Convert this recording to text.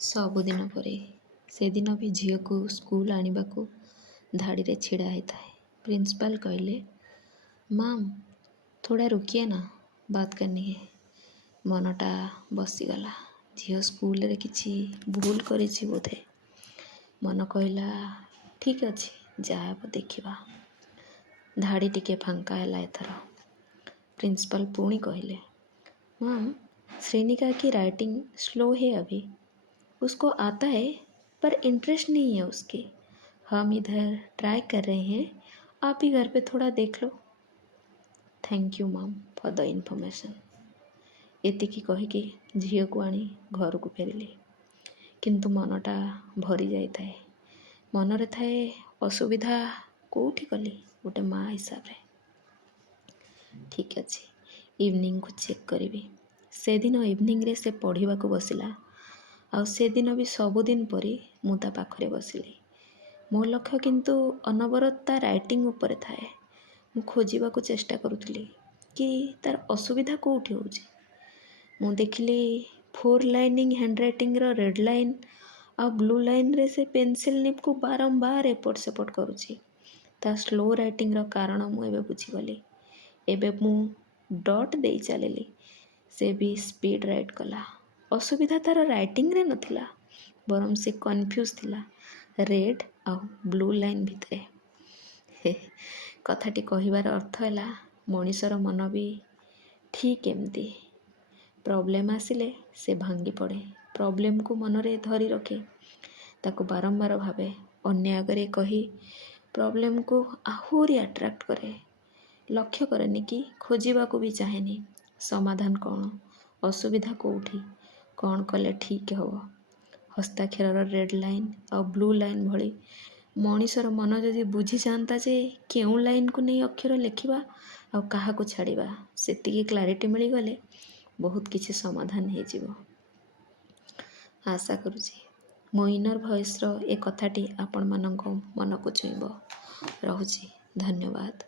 ସବୁଦିନ ପରି ସେଦିନ ବି ଝିଅକୁ ସ୍କୁଲ ଆଣିବାକୁ ଧାଡ଼ିରେ ଛିଡ଼ା ହେଇଥାଏ। ପ୍ରିନ୍ସିପାଲ କହିଲେ, ମାମ୍ ଥୋଡ଼ା ରୁକିଏ ନା, ବାତ କରନି ହେ। ମନଟା ବସିଗଲା। ଝିଅ ସ୍କୁଲରେ କିଛି ଭୁଲ କରିଛି ବୋଧେ। ମନ କହିଲା, ଠିକ୍ ଅଛି, ଯାହା ହେବ ଦେଖିବା। ଧାଡ଼ି ଟିକେ ଫାଙ୍କା ହେଲା ଏଥର। प्रिंसिपल पुणी कहले, मैम श्रेनिका की राइटिंग स्लो है अभी, उसको आता है पर इंटरेस्ट नहीं है उसकी। हम इधर ट्राई कर रहे हैं, आप ही घर पे थोड़ा देख लो। Thank you ma'am for the information. एतिकी कहीकि झील को आनी घर को फेरिली, किंतु मनटा भरी जाए। मनरे थाए असुविधा कौटी कली गोटे माँ हिसाब रे। ठीक अच्छे, इवनिंग को चेक करी। से दिन इवनिंग रे से पढ़ा को बसला। आ से दिन भी सबुदिन परी मु ता पाखरे बसिली। मो लक्ष्य किंतु अनवरत ता राइटिंग उपरे थाए। मु खोजिबा को चेष्टा करुथली कि तार असुविधा कोठी होउची। मु देखिली 4 लाइनिंग हैंडराइटिंग रो रेड लाइन आ ब्लू लाइन रे से पेंसिल निप को बारंबार एपट सेपट करुची। ता स्लो राइटिंग रो कारण मु एबे बुझीगली। एबे मु डॉट दे चलिली, से भी स्पीड राइट कला। असुविधा तार राइटिंग रे नथिला, बरम से कन्फ्यूज थिला रेड आ ब्लू लाइन भितरे। कथाटी कहिबार अर्थ है मनीषर मन भी ठीक एमती। प्रॉब्लम आसिले से भांगी पड़े, प्रॉब्लम को मनरे धरी रखे, ताको बारंबार भावे, अन्य आगरे कही प्रॉब्लम को आहुरी अट्रैक्ट करे। लक्ष्य करेनि कि खोजिबा को भी चाहेनी समाधान कौन, असुविधा कोठी, कौन कले ठीक हो। हस्ताक्षर रेड लाइन और ब्लू लाइन भली मनीषर मन जदि बुझी जाता जे क्यों लाइन को नहीं अक्षर लिखा आ क्या छाड़ा, से क्लारिटी मिलगले बहुत किसी समाधान हो। आशा करुँची मो इनर भॉइस रो ए कथाटी आपण मानक मन को छुईब। रहुची, धन्यवाद।